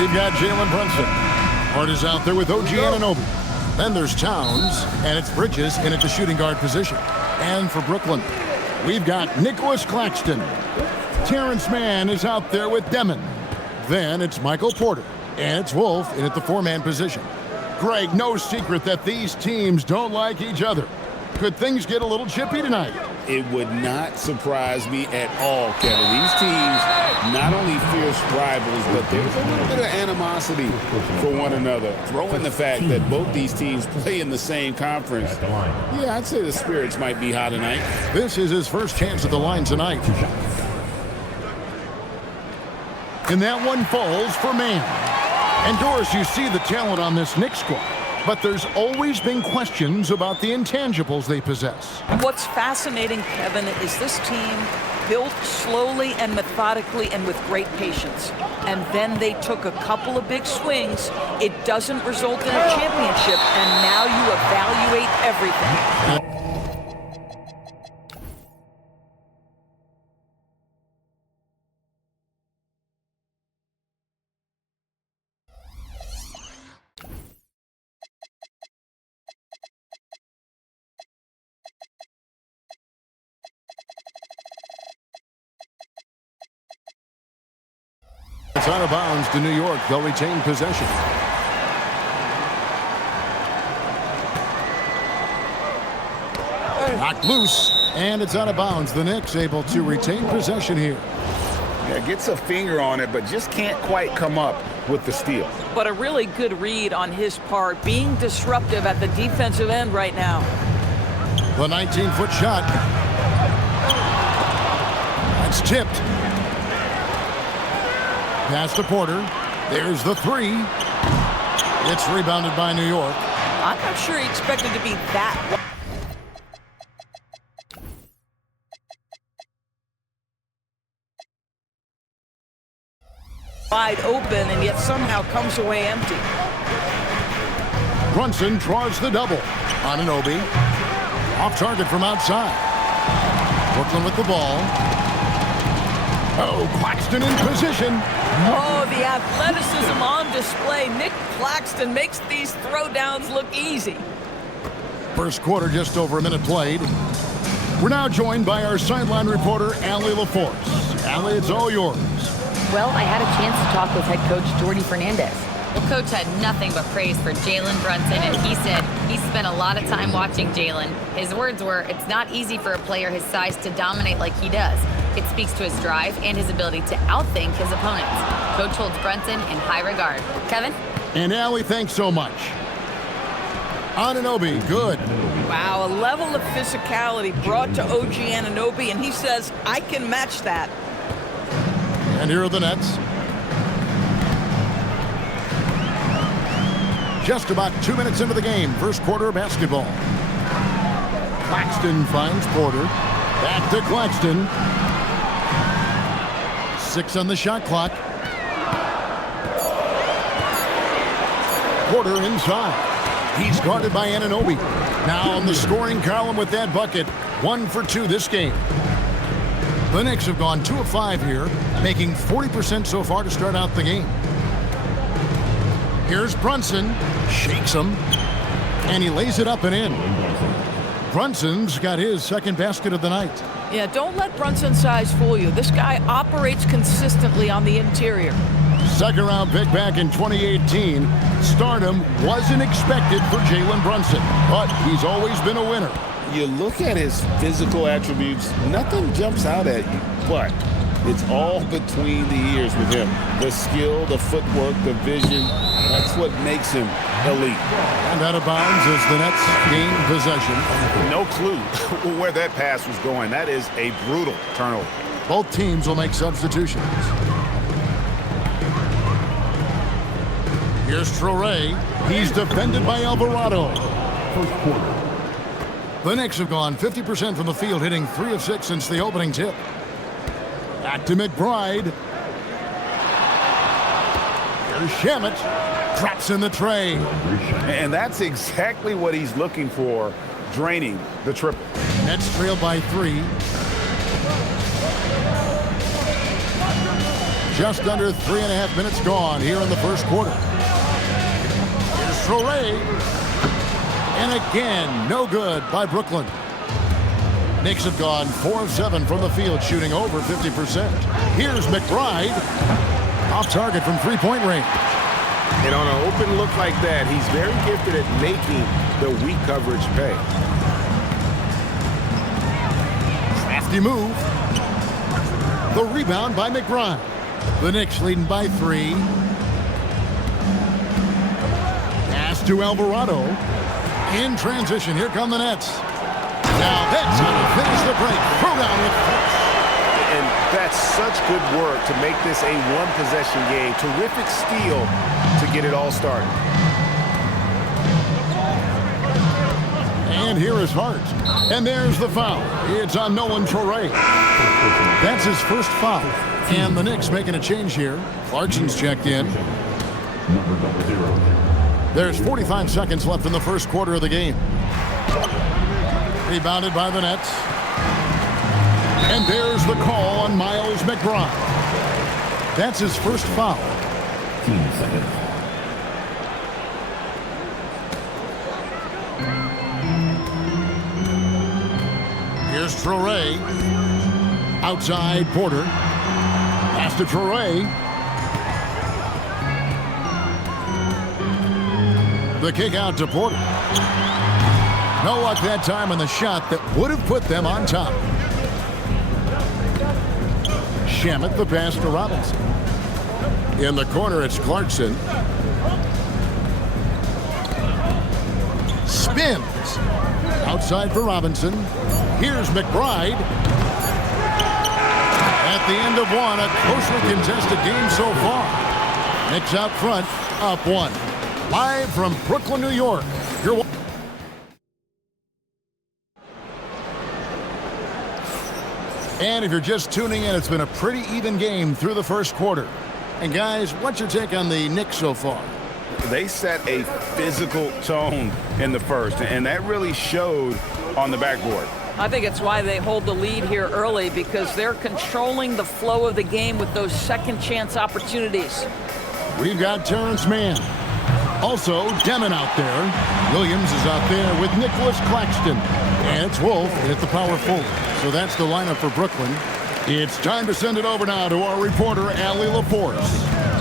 We've got Jalen Brunson. Hart is out there with OG Anunoby. Then there's Towns, and it's Bridges in at the shooting guard position. And for Brooklyn, we've got Nicholas Claxton. Terrence Mann is out there with Demon. Then it's Michael Porter, and it's Wolf in at the four-man position. Greg, no secret that these teams don't like each other. Could things get a little chippy tonight? It would not surprise me at all, Kevin. These teams not only fierce rivals, but there's a little bit of animosity for one another. Throw in the fact that both these teams play in the same conference. Yeah, I'd say the spirits might be high tonight. This is his first chance at the line tonight. And that one falls for Mann. And Doris, you see the talent on this Knicks squad. But there's always been questions about the intangibles they possess. What's fascinating, Kevin, is this team built slowly and methodically and with great patience. And then they took a couple of big swings. It doesn't result in a championship, and now you evaluate everything. It's out of bounds to New York. They'll retain possession. Knocked loose, and it's out of bounds. The Knicks able to retain possession here. Yeah, gets a finger on it, but just can't quite come up with the steal. But a really good read on his part, being disruptive at the defensive end right now. The 19-foot shot. That's tipped. Pass to Porter. There's the three. It's rebounded by New York. I'm not sure he expected to be that wide open, and yet somehow comes away empty. Brunson draws the double. Anunoby. Off target from outside. Brooklyn with the ball. Oh, Claxton in position. Oh, the athleticism on display. Nick Claxton makes these throwdowns look easy. First quarter, just over a minute played. We're now joined by our sideline reporter, Allie LaForce. Allie, it's all yours. Well, I had a chance to talk with head coach Jordy Fernandez. Well, Coach had nothing but praise for Jalen Brunson, and he said he spent a lot of time watching Jalen. His words were, it's not easy for a player his size to dominate like he does. It speaks to his drive and his ability to outthink his opponents. Coach holds Brunson in high regard. Kevin? And Allie, thanks so much. Anunoby, good. Wow, a level of physicality brought to OG Anunoby, and he says, I can match that. And here are the Nets. Just about 2 minutes into the game, first quarter of basketball. Claxton finds Porter. Back to Claxton. 6 on the shot clock. Porter inside. He's guarded by Anunoby. Now on the scoring column with that bucket. 1 for 2 this game. The Knicks have gone 2 of 5 here, making 40% so far to start out the game. Here's Brunson. Shakes him. And he lays it up and in. Brunson's got his second basket of the night. Yeah, don't let Brunson's size fool you. This guy operates consistently on the interior. Second round pick back in 2018. Stardom wasn't expected for Jalen Brunson, but he's always been a winner. You look at his physical attributes, nothing jumps out at you, but it's all between the ears with him. The skill, the footwork, the vision, that's what makes him elite. And out of bounds as the Nets gain possession. No clue where that pass was going. That is a brutal turnover. Both teams will make substitutions. Here's Traoré. He's defended by Alvarado. First quarter. The Knicks have gone 50% from the field, hitting 3 of 6 since the opening tip. Back to McBride. Here's Shamet. Traps in the tray. And that's exactly what he's looking for, draining the triple. Nets trail by 3. Just under 3.5 minutes gone here in the first quarter. Here's Torrey. And again, no good by Brooklyn. Knicks have gone 4 of 7 from the field, shooting over 50%. Here's McBride. Off target from three-point range. And on an open look like that, he's very gifted at making the weak coverage pay. Crafty move. The rebound by McBride. The Knicks leading by 3. Pass to Alvarado. In transition, here come the Nets. Now that's how to finish the break. Throw down with force. And that's such good work to make this a one-possession game. Terrific steal to get it all started. And here is Hart. And there's the foul. It's on Nolan Torrey. That's his first foul. And the Knicks making a change here. Clarkson's checked in. There's 45 seconds left in the first quarter of the game. Rebounded by the Nets. And there's the call on Miles McBride. That's his first foul. 15 seconds. Here's Torrey. Outside Porter. Pass to Torrey. The kick out to Porter. No luck that time on the shot that would have put them on top. Shamet the pass to Robinson. In the corner, it's Clarkson. Spins. Outside for Robinson. Here's McBride. At the end of one, a closely contested game so far. Knicks out front, up 1. Live from Brooklyn, New York. You're And if you're just tuning in, it's been a pretty even game through the first quarter. And guys, what's your take on the Knicks so far? They set a physical tone in the first, and that really showed on the backboard. I think it's why they hold the lead here early, because they're controlling the flow of the game with those second chance opportunities. We've got Terrence Mann. Also, Demon out there. Williams is out there with Nicholas Claxton. And it's Wolf at the power forward. So that's the lineup for Brooklyn. It's time to send it over now to our reporter, Allie LaForce.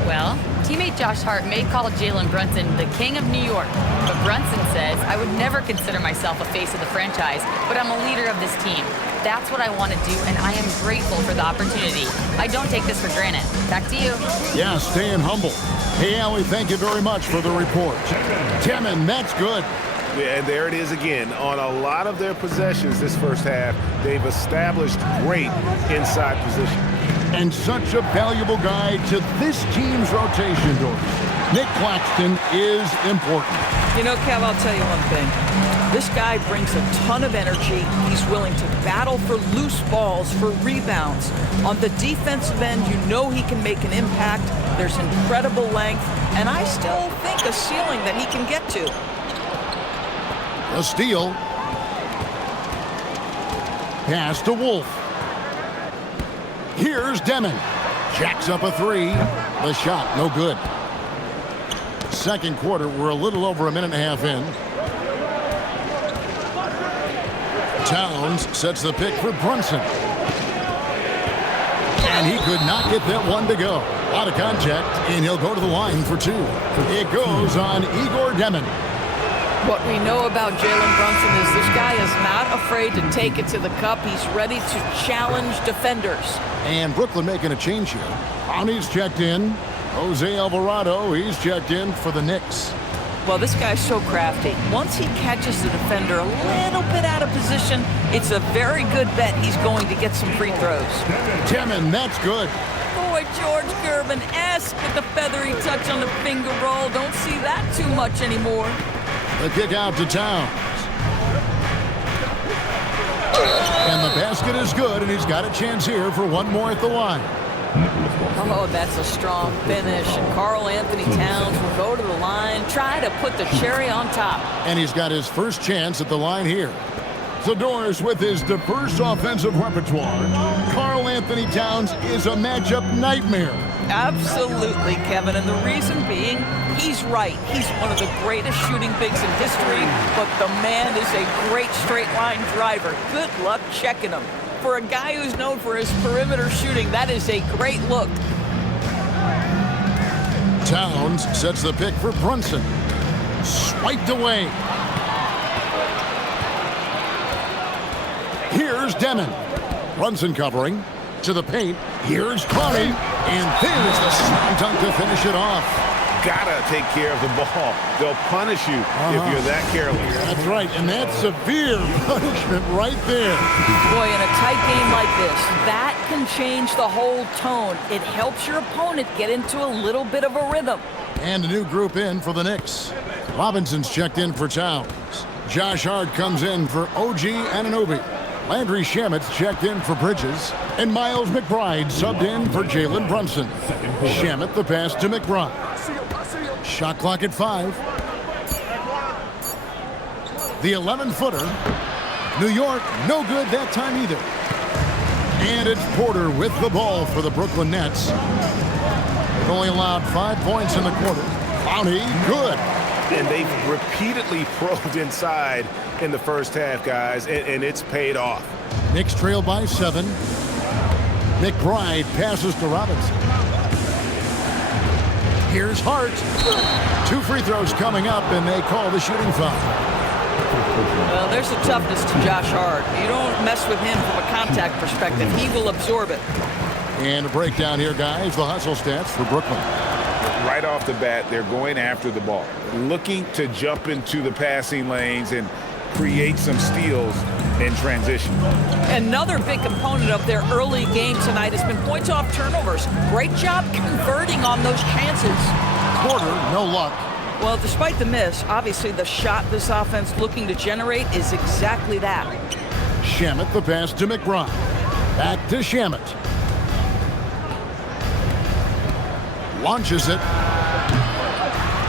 Well, teammate Josh Hart may call Jalen Brunson the king of New York, but Brunson says, I would never consider myself a face of the franchise, but I'm a leader of this team. That's what I want to do, and I am grateful for the opportunity. I don't take this for granted. Back to you. Yeah, staying humble. Hey, Allie, thank you very much for the report. Demon, that's good. Yeah, and there it is again. On a lot of their possessions this first half, they've established great inside position. And such a valuable guy to this team's rotation, Doris. Nick Claxton is important. You know, Kev, I'll tell you one thing. This guy brings a ton of energy. He's willing to battle for loose balls, for rebounds. On the defensive end, you know he can make an impact. There's incredible length, and I still think a ceiling that he can get to. A steal. Pass to Wolf. Here's Demon. Jacks up a 3. The shot, no good. Second quarter, we're a little over a minute and a half in. Towns sets the pick for Brunson. And he could not get that one to go. A lot of contact, and he'll go to the line for 2. It goes on Igor Demon. What we know about Jalen Brunson is this guy is not afraid to take it to the cup. He's ready to challenge defenders. And Brooklyn making a change here. Ronnie's checked in. Jose Alvarado, he's checked in for the Knicks. Well, this guy's so crafty. Once he catches the defender a little bit out of position, it's a very good bet he's going to get some free throws. Demon, that's good. Boy, George Gervin-esque with the feathery touch on the finger roll. Don't see that too much anymore. The kick out to Towns. And the basket is good, and he's got a chance here for one more at the line. Oh, that's a strong finish. And Karl Anthony Towns will go to the line, try to put the cherry on top. And he's got his first chance at the line here. So Doris, with his diverse offensive repertoire, Karl Anthony Towns is a matchup nightmare Absolutely, Kevin. And the reason being, he's right. He's one of the greatest shooting bigs in history, but the man is a great straight-line driver. Good luck checking him. For a guy who's known for his perimeter shooting, that is a great look. Towns sets the pick for Brunson. Swiped away. Here's Demon. Brunson covering. To the paint. Here's Connie. And there's the slam dunk to finish it off. Gotta take care of the ball. They'll punish you if you're that careless. That's right, and that's severe punishment right there. Boy, in a tight game like this, that can change the whole tone. It helps your opponent get into a little bit of a rhythm. And a new group in for the Knicks. Robinson's checked in for Towns. Josh Hart comes in for OG Anunoby. Landry Shamet's checked in for Bridges. And Miles McBride subbed in for Jalen Brunson. Shamet the pass to McBride. Shot clock at 5. The 11-footer. New York, no good that time either. And it's Porter with the ball for the Brooklyn Nets. They've only allowed 5 points in the quarter. Bounty, good. And they've repeatedly probed inside in the first half, guys, and it's paid off. Knicks trail by 7. McBride passes to Robinson. Here's Hart. 2 free throws coming up, and they call the shooting foul. Well, there's a toughness to Josh Hart. You don't mess with him from a contact perspective. He will absorb it. And a breakdown here, guys. The hustle stats for Brooklyn. Right off the bat, they're going after the ball, looking to jump into the passing lanes and create some steals in transition. Another big component of their early game tonight has been points off turnovers. Great job converting on those chances. Porter, no luck. Well, despite the miss, obviously the shot this offense looking to generate is exactly that. Shamet the pass to McBride. Back to Shamet. Launches it.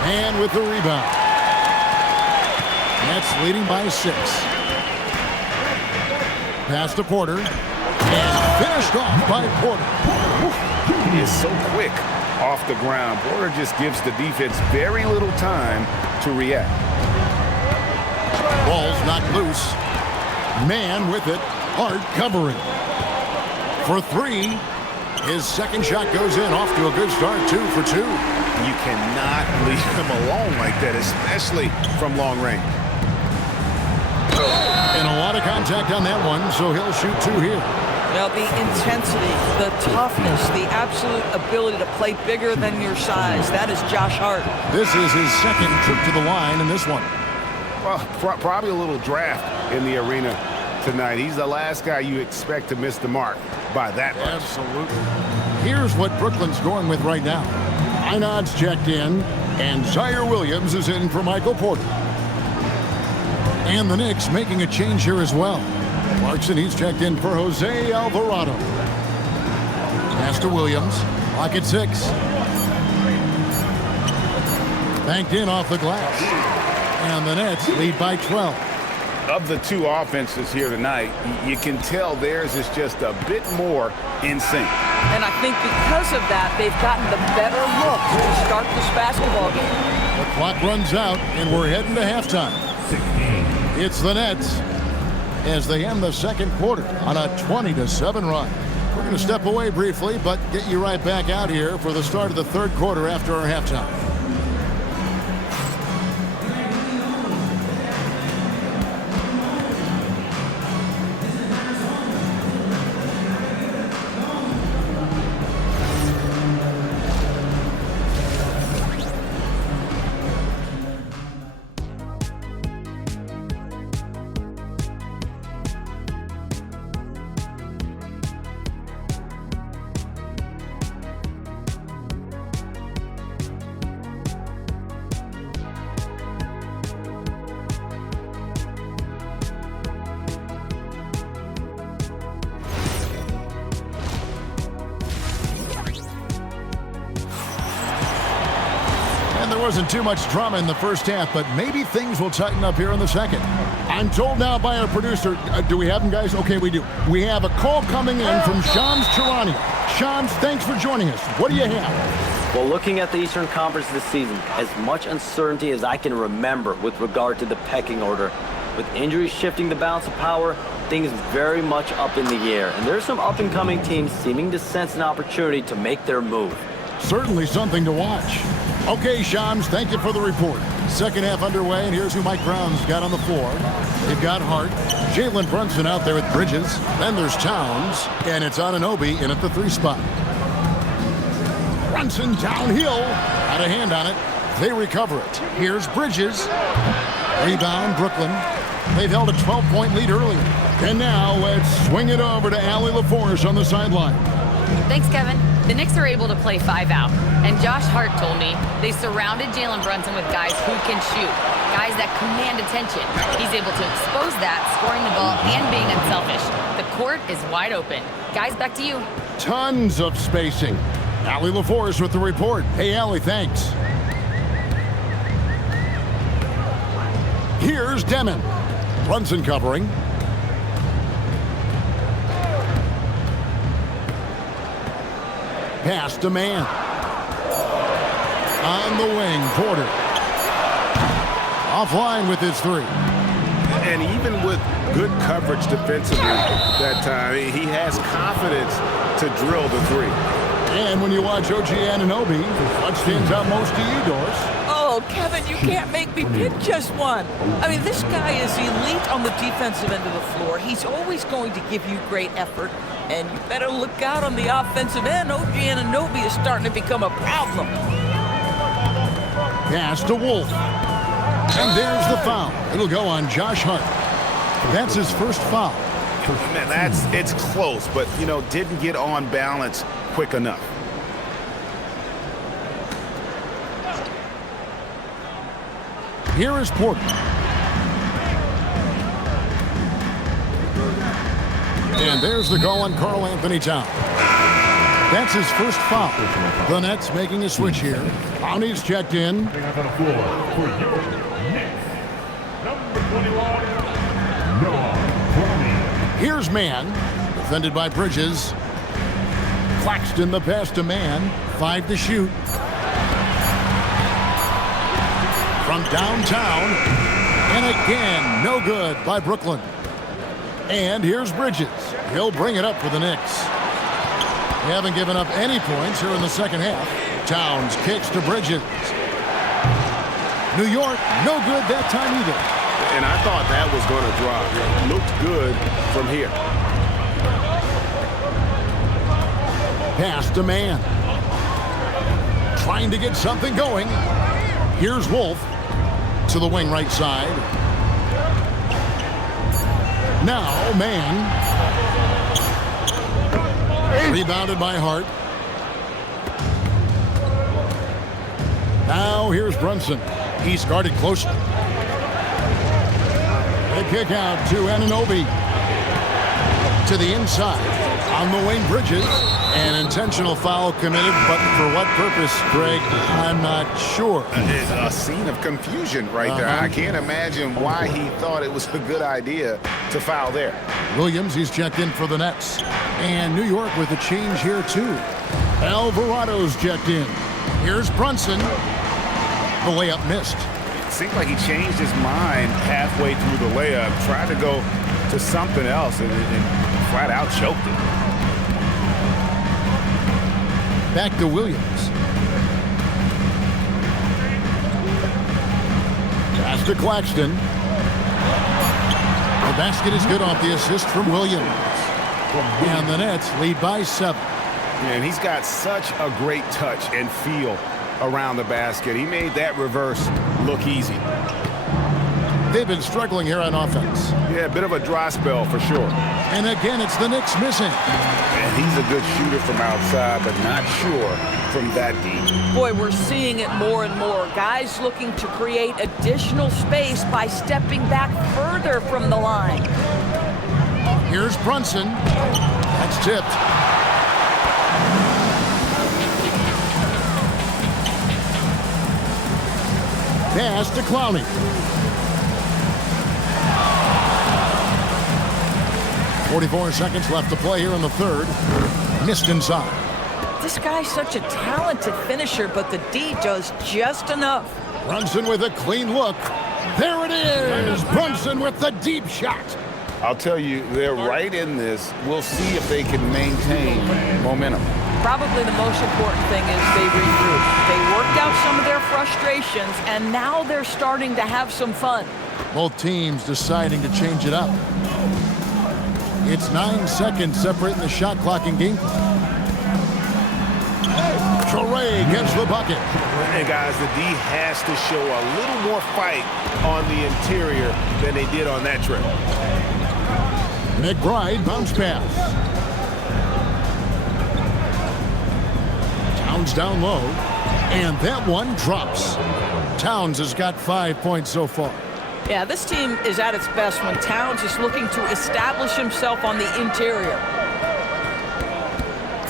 And with the rebound. Nets leading by 6. Pass to Porter. And finished off by Porter. He is so quick off the ground. Porter just gives the defense very little time to react. Ball's knocked loose. Man with it. Hart covering. For 3. His second shot goes in. Off to a good start. 2 for 2. You cannot leave him alone like that, especially from long range. And a lot of contact on that one, so he'll shoot 2 here. Now, the intensity, the toughness, the absolute ability to play bigger than your size, that is Josh Hart. This is his second trip to the line in this one. Well, probably a little draft in the arena tonight. He's the last guy you expect to miss the mark by that much. Absolutely. Here's what Brooklyn's going with right now. Einod's checked in, and Zaire Williams is in for Michael Porter. And the Knicks making a change here as well. Clarkson, he's checked in for Jose Alvarado. Pass to Williams. Clock at 6. Banked in off the glass. And the Nets lead by 12. Of the 2 offenses here tonight, you can tell theirs is just a bit more in sync. And I think because of that, they've gotten the better looks to start this basketball game. The clock runs out, and we're heading to halftime. It's the Nets as they end the second quarter on a 20-7 run. We're going to step away briefly, but get you right back out here for the start of the third quarter after our halftime. Wasn't too much drama in the first half, but maybe things will tighten up here in the second. I'm told now by our producer, do we have him, guys? Okay, we do. We have a call coming in from Shams Charania. Shams, thanks for joining us. What do you have? Well, looking at the Eastern Conference this season, as much uncertainty as I can remember with regard to the pecking order. With injuries shifting the balance of power, things very much up in the air. And there's some up-and-coming teams seeming to sense an opportunity to make their move. Certainly something to watch. Okay, Shams, thank you for the report. Second half underway, and here's who Mike Brown's got on the floor. They've got Hart, Jalen Brunson out there with Bridges. Then there's Towns, and it's Anunoby in at the 3 spot. Brunson downhill. Had a hand on it. They recover it. Here's Bridges. Rebound, Brooklyn. They've held a 12-point lead earlier. And now let's swing it over to Allie LaForce on the sideline. Thanks, Kevin. The Knicks are able to play 5 out. And Josh Hart told me they surrounded Jalen Brunson with guys who can shoot, guys that command attention. He's able to expose that, scoring the ball and being unselfish. The court is wide open. Guys, back to you. Tons of spacing. Allie LaForce with the report. Hey, Allie, thanks. Here's Demon. Brunson covering. Pass to man. On the wing, Porter. Offline with his 3. And even with good coverage defensively that time, he has confidence to drill the 3. And when you watch OG Anunoby, what stands out most to you, Doris? Oh, Kevin, you can't make me pick just one. I mean, this guy is elite on the defensive end of the floor. He's always going to give you great effort. And you better look out on the offensive end. OG Anunoby is starting to become a problem. Pass to Wolf. And there's the foul. It'll go on Josh Hart. That's his first foul. Man, it's close, but, didn't get on balance quick enough. Here is Porter. And there's the goal on Karl Anthony Towns. That's his first foul. The Nets making a switch here. Bounty's checked in. Here's Man, defended by Bridges. Claxton the pass to Man. 5 to shoot. From downtown. And again, no good by Brooklyn. And here's Bridges. He'll bring it up for the Knicks. They haven't given up any points here in the second half. Towns kicks to Bridges. New York, no good that time either. And I thought that was going to drop. It looked good from here. Pass to Man. Trying to get something going. Here's Wolf to the wing right side. Now Man. Rebounded by Hart. Now here's Brunson. He's guarded closely. The kick out to Anunoby. To the inside. On the wing, Bridges. An intentional foul committed, but for what purpose, Greg? I'm not sure. It's a scene of confusion right there. I can't imagine why he thought it was a good idea to foul there. Williams, he's checked in for the Nets. And New York with a change here, too. Alvarado's checked in. Here's Brunson. The layup missed. It seemed like he changed his mind halfway through the layup, tried to go to something else, and flat out choked it. Back to Williams. Pass to Claxton. The basket is good off the assist from Williams. And the Nets lead by 7. And he's got such a great touch and feel around the basket. He made that reverse look easy. They've been struggling here on offense. Yeah, a bit of a dry spell for sure. And again, it's the Knicks missing. And he's a good shooter from outside, but not sure from that deep. Boy, we're seeing it more and more. Guys looking to create additional space by stepping back further from the line. Here's Brunson. That's tipped. Pass to Clowney. .44 seconds left to play here in the third. Missed inside. This guy's such a talented finisher, but the D does just enough. Brunson with a clean look. There it is. Brunson with the deep shot. I'll tell you, they're right in this. We'll see if they can maintain momentum. Probably the most important thing is they regrouped. They worked out some of their frustrations, and now they're starting to have some fun. Both teams deciding to change it up. It's 9 seconds separating the shot clock and game clock. Torrey gets the bucket. And guys, the D has to show a little more fight on the interior than they did on that trip. McBride bounce pass. Towns down low, and that one drops. Towns has got 5 points so far. Yeah, this team is at its best when Towns is looking to establish himself on the interior.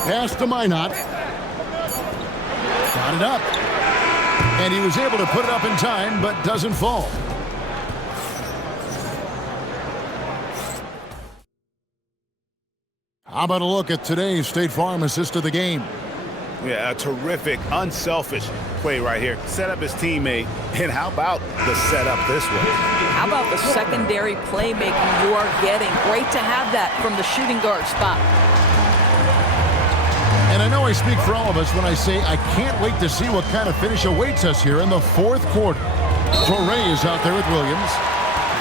Pass to Minot. Got it up. And he was able to put it up in time, but doesn't fall. How about a look at today's State Farm assist of the game? Yeah, a terrific, unselfish play right here. Set up his teammate, and how about the setup this way? How about the secondary playmaking you are getting? Great to have that from the shooting guard spot. And I know I speak for all of us when I say I can't wait to see what kind of finish awaits us here in the fourth quarter. Torrey is out there with Williams.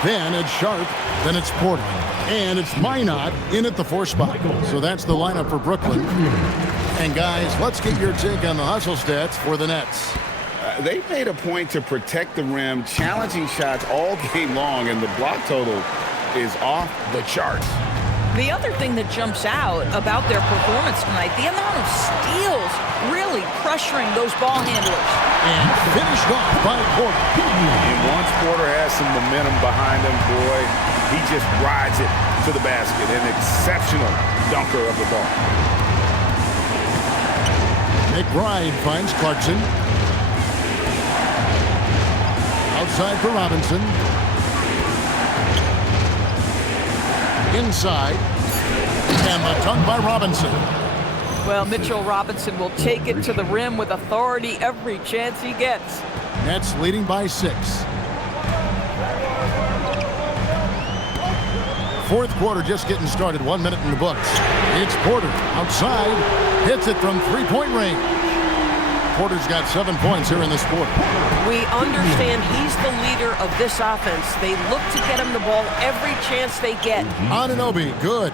Then it's Sharp. Then it's Porter. And it's Minot in at the 4 spot. So that's the lineup for Brooklyn. And guys, let's get your take on the hustle stats for the Nets. They made a point to protect the rim, challenging shots all game long, and the block total is off the charts. The other thing that jumps out about their performance tonight, the amount of steals really pressuring those ball handlers. And finished off by Porter. And once Porter has some momentum behind him, boy, he just rides it to the basket. An exceptional dunker of the ball. McBride finds Clarkson. Outside for Robinson. Inside. And the dunk by Robinson. Well, Mitchell Robinson will take it to the rim with authority every chance he gets. Nets leading by 6. Fourth quarter just getting started. 1 minute in the books. It's Porter outside. Hits it from 3-point range. Porter's got 7 points here in this quarter. We understand he's the leader of this offense. They look to get him the ball every chance they get. Anunoby, good.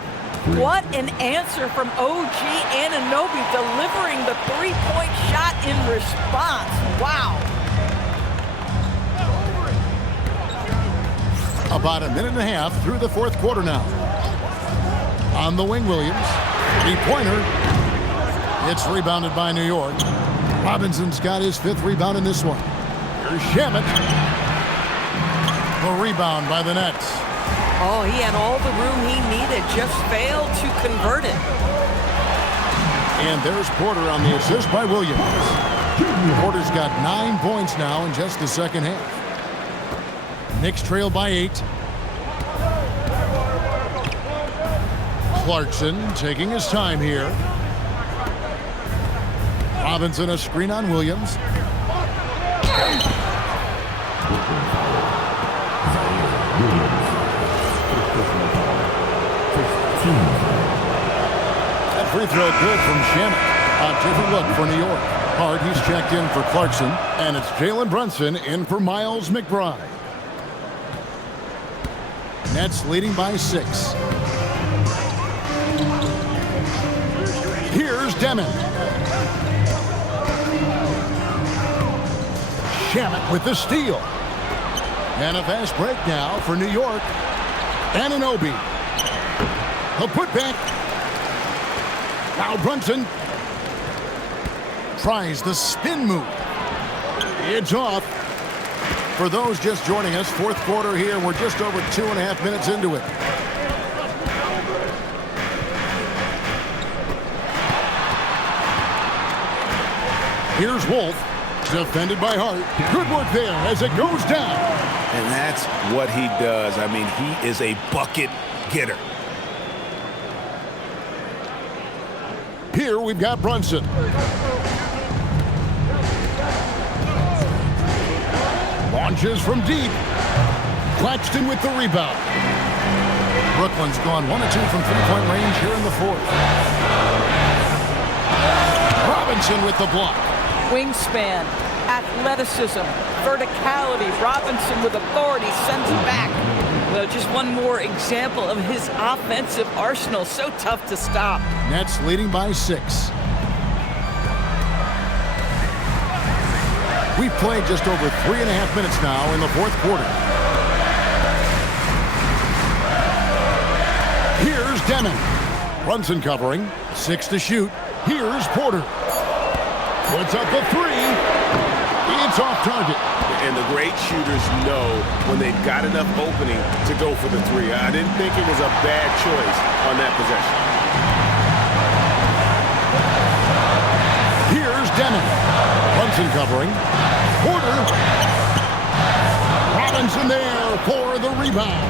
What an answer from OG Anunoby, delivering the 3-point shot in response. Wow. About a minute and a half through the fourth quarter now. On the wing, Williams. 3-pointer. It's rebounded by New York. Robinson's got his 5th rebound in this one. Here's Shamet. The rebound by the Nets. Oh, he had all the room he needed, just failed to convert it. And there's Porter on the assist by Williams. Porter's got 9 points now in just the second half. Knicks trail by 8. Clarkson taking his time here. Robinson a screen on Williams. That free throw good from Shamet. A different look for New York. Hard, he's checked in for Clarkson. And it's Jalen Brunson in for Miles McBride. Nets leading by 6. Here's Demon. Shamet with the steal. And a fast break now for New York. Anunoby. He'll put back. Now Brunson tries the spin move. It's off. For those just joining us, fourth quarter here. We're just over 2.5 minutes into it. Here's Wolf. Defended by Hart. Good work there as it goes down. And that's what he does. I mean, he is a bucket getter. Here we've got Brunson. Launches from deep. Claxton with the rebound. Brooklyn's gone 1 of 2 from three-point range here in the fourth. Robinson with the block. Wingspan, athleticism, verticality. Robinson with authority sends it back. Well, just one more example of his offensive arsenal. So tough to stop. Nets leading by 6. We've played just over 3.5 minutes now in the fourth quarter. Here's Demon. Brunson covering. 6 to shoot. Here's Porter. Puts up the 3. It's off target. And the great shooters know when they've got enough opening to go for the 3. I didn't think it was a bad choice on that possession. Here's Demon. Brunson covering. Porter. Robinson there for the rebound.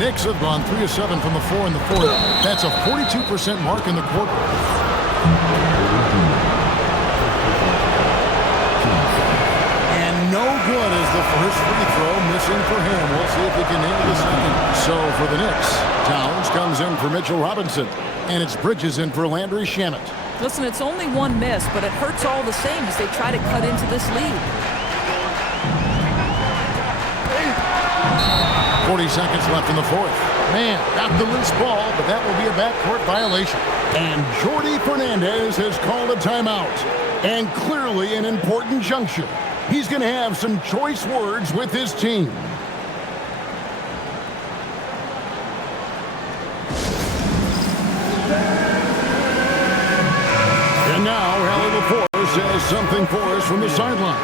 Knicks have gone 3 of 7 from the floor in the fourth. That's a 42% mark in the quarter. And no good is the first free throw missing for him. We'll see if he can nail the second. So for the Knicks, Towns comes in for Mitchell Robinson. And it's Bridges in for Landry Shamet. Listen, it's only one miss, but it hurts all the same as they try to cut into this lead. 40 seconds left in the fourth. Man, got the loose ball, but that will be a backcourt violation. And Jordi Fernandez has called a timeout. And clearly an important juncture. He's going to have some choice words with his team. And now, Hallie LaForce has something for us from the sideline.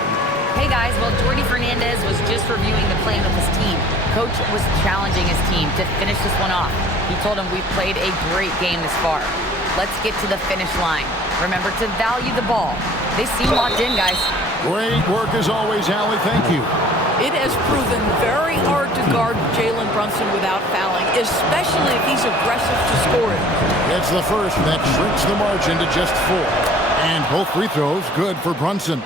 Hey guys, well, Jordi Fernandez was just reviewing the plan with his team. Coach was challenging his team to finish this one off. He told him we've played a great game this far. Let's get to the finish line. Remember to value the ball. They seem locked in, guys. Great work as always, Hallie. Thank you. It has proven very hard to guard Jalen Brunson without fouling, especially if he's aggressive to score it. It's the first that shrinks the margin to just 4. And both free throws good for Brunson.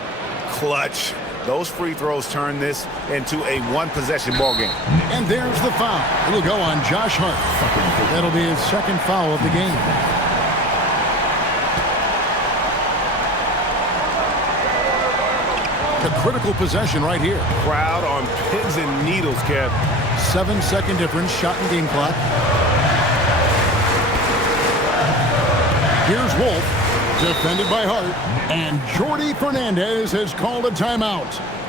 Clutch. Those free throws turn this into a one-possession ball game. And there's the foul. It'll go on Josh Hart. That'll be his second foul of the game. A critical possession right here. Crowd on pins and needles, Kev. 7-second difference, shot and game clock. Here's Wolf, defended by Hart. And Jordi Fernandez has called a timeout.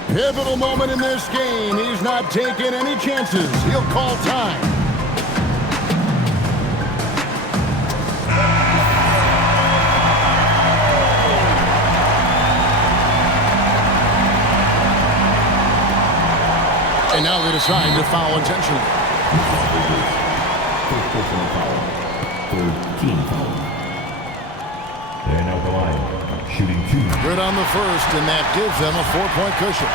Pivotal moment in this game. He's not taking any chances. He'll call time. And now they decide to foul intentionally. Third team foul. They're now the line. Shooting 2. Good on the first, and that gives them a 4-point cushion.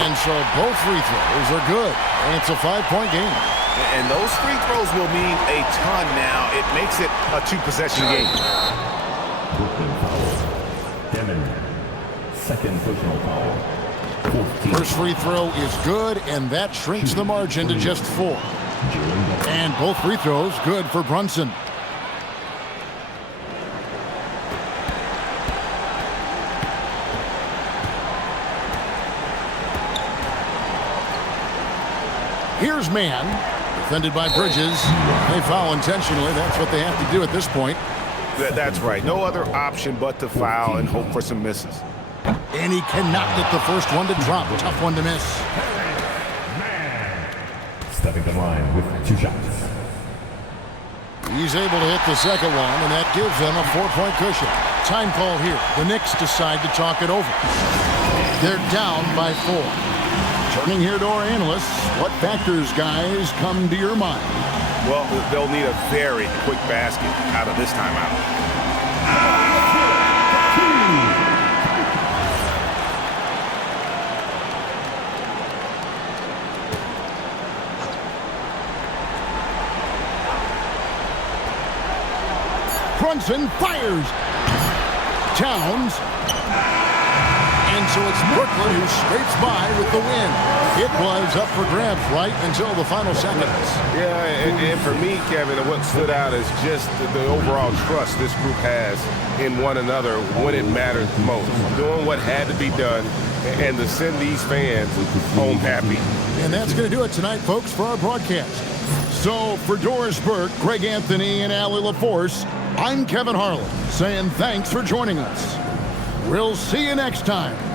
And so both free throws are good. And it's a 5-point game. And those free throws will mean a ton now. It makes it a 2-possession game. Brooklyn foul. Demon. Second personal foul. 14. First free throw is good, and that shrinks the margin to just 4. And both free throws good for Brunson. Here's Mann, defended by Bridges. They foul intentionally. That's what they have to do at this point. That's right. No other option but to foul and hope for some misses. And he cannot get the first one to drop. Tough one to miss. Stepping the line with 2 shots. He's able to hit the second one, and that gives them a 4-point cushion. Time call here. The Knicks decide to talk it over. They're down by 4. Turning here to our analysts, what factors, guys, come to your mind? Well, they'll need a very quick basket out of this timeout. Brunson fires. Towns. And so it's Brooklyn who scrapes by with the win. It was up for grabs right until the final seconds. Yeah, and for me, Kevin, what stood out is just the overall trust this group has in one another when it matters most. Doing what had to be done and to send these fans home happy. And that's going to do it tonight, folks, for our broadcast. So for Doris Burke, Greg Anthony, and Allie LaForce, I'm Kevin Harlan saying thanks for joining us. We'll see you next time.